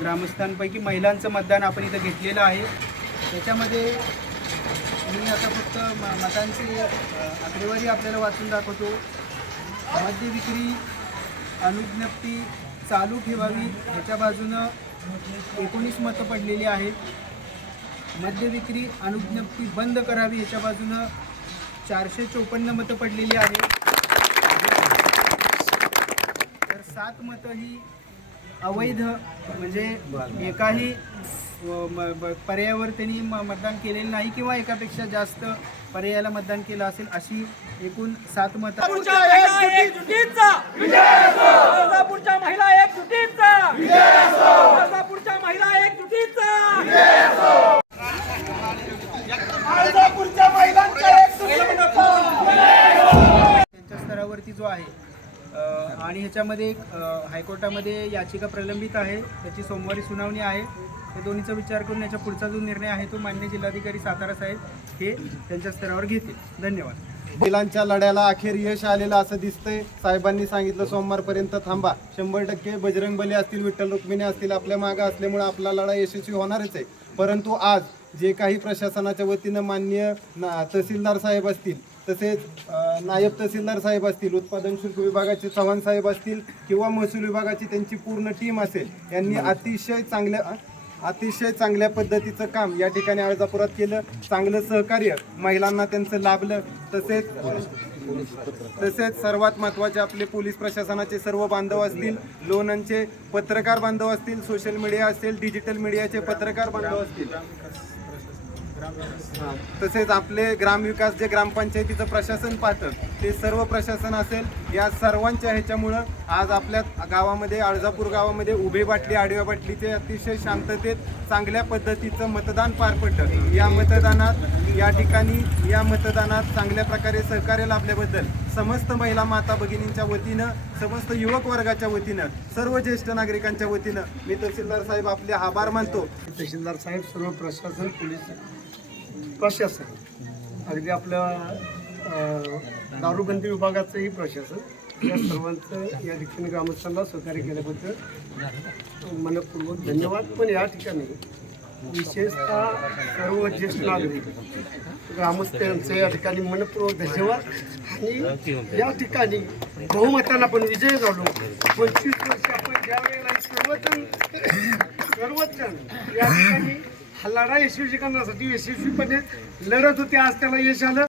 ग्रामस्थांपैकी महिलांचं मतदान आपण इथं घेतलेलं आहे. त्याच्यामध्ये मी आता फक्त म मतांची आकडेवारी आपल्याला वाचून दाखवतो. मद्य विक्री अनुज्ञप्ती चालू ठेवावी ह्याच्या बाजूनं एकोणीस मतं पडलेली आहेत. मद्य विक्री अनुज्ञप्ती बंद करावी ह्याच्या बाजूनं चारशे चोपन्न मतं पडलेली आहेत. तर सात मतं ही अवैध म्हणजे एकाही पर्यायावर त्यांनी म- मतदान केलेलं नाही किंवा एकापेक्षा जास्त पर्यायाला मतदान केलं असेल अशी एकूण सात मतं. महिला अर्धापूरच्या महिला महिलांच्या एकजुटीचा त्यांच्या स्तरावरती जो आहे आणि ह्याच्यामध्ये एक हायकोर्टामध्ये याचिका प्रलंबित आहे. त्याची सोमवारी सुनावणी आहे. त्या दोन्हीचा विचार करून याच्या पुढचा जो निर्णय आहे तो मान्य जिल्हाधिकारी सातारा साहेब हे त्यांच्या स्तरावर घेतील. धन्यवाद. महिलांच्या लढ्याला अखेर यश आलेलं असं दिसतंय. साहेबांनी सांगितलं सोमवारपर्यंत थांबा. शंभर टक्के बजरंग बली असतील विठ्ठल रुक्मिणी असतील आपल्या मागं असल्यामुळे आपला लढा यशस्वी होणारच आहे. परंतु आज जे काही प्रशासनाच्या वतीनं मान्य ना तहसीलदार साहेब असतील तसेच नायब तहसीलदार साहेब असतील उत्पादन शुल्क विभागाचे चव्हाण साहेब असतील किंवा महसूल विभागाची त्यांची पूर्ण टीम असेल यांनी अतिशय चांगल्या अतिशय चांगल्या पद्धतीचं काम या ठिकाणी अर्जापुरात केलं. चांगलं सहकार्य महिलांना त्यांचं लाभलं. तसेच तसेच सर्वात महत्त्वाचे आपले पोलीस प्रशासनाचे सर्व बांधव असतील लोणंदचे पत्रकार बांधव असतील सोशल मीडिया असेल डिजिटल मीडियाचे पत्रकार बांधव असतील. हां. तसेच आपले ग्रामविकास जे ग्रामपंचायतीचं प्रशासन पाहतं ते सर्व प्रशासन असेल या सर्वांच्या ह्याच्यामुळं आज आपल्या गावामध्ये अळजापूर गावामध्ये उभे बाटली आडव्या बाटलीचे अतिशय शांततेत चांगल्या पद्धतीचं मतदान पार पडलं या मतदानात या ठिकाणी या मतदानात चांगल्या प्रकारे सहकार्य लाभल्याबद्दल समस्त महिला माता भगिनींच्या वतीनं समस्त युवक वर्गाच्या वतीनं सर्व ज्येष्ठ नागरिकांच्या वतीनं मी तहसीलदार साहेब आपले आभार मानतो तहसीलदार साहेब सर्व प्रशासन पोलीस प्रशासन. अगदी आपलं दारूबंदी विभागाचंही प्रशासन. या सर्वांचं या ठिकाणी ग्रामस्थांना सहकार्य केल्याबद्दल मनपूर्वक धन्यवाद. पण या ठिकाणी विशेषतः सर्व ज्येष्ठ नागरिक ग्रामस्थ यांचं या ठिकाणी मनपूर्वक धन्यवाद. आणि या ठिकाणी बहुमतानं आपण विजय झालो. पंचवीस वर्ष आपण ज्या वेळेला सर्वजण सर्वच या ठिकाणी हा लढा यशस्वी करण्यासाठी यशस्वीपणे लढत होती. आज त्याला यश आलं.